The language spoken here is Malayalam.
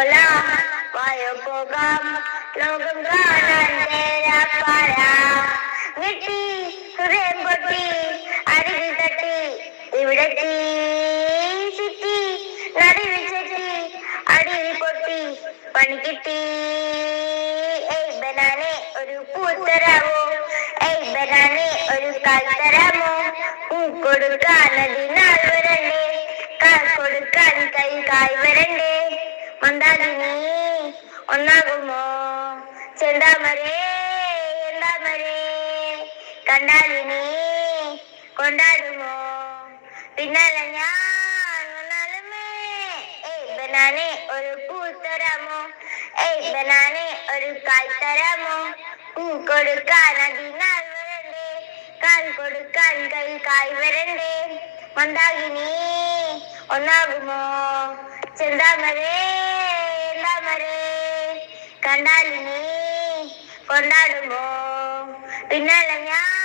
പോലാം വായോ പോകാം ലോകം കാണാൻ തേരാപ്പാര ഞെട്ടി ഹൃദയം പൊട്ടി അരികിൽ തട്ടി ഇവിടെ ചുറ്റി നടുവിൽ ചെട്ടി അടിയിൽ പൊട്ടി പണി കിട്ടി. ഏയ് ബനാനെ ഒരു പൂത്തരാവോ, ഏയ് ബനാനെ ഒരു കാൽ തരാമോ, പൂ കൊടുക്കാൻ അതിനാൾ വരണ്ടേ, കാൽ കൊടുക്കാൻ കൈ കായ് വരണ്ടേ. മന്ദാകിനി ഒന്നാകുമോ ചെന്താമരേ എന്താമരേ, കണ്ടാലിനി കൊണ്ടാടുമോ പിന്നാലെ ഞാൻ വന്നാലുമേ. ഏയ് ബനാനെ ഒരു പൂ തരാമോ, ഏയ് ബനാനെ ഒരു കാൽ തരാമോ, പൂ കൊടുക്കാൻ അതിനാൾ വരണ്ടേ, കാൽ കൊടുക്കാൻ കൈ കായ് വരണ്ടേ. മന്ദാകിനി ഒന്നാകുമോ ചെന്താമരേ എന്താമരേ, കണ്ടാലിനി കൊണ്ടാടുമോ പിന്നാലെ ഞാൻ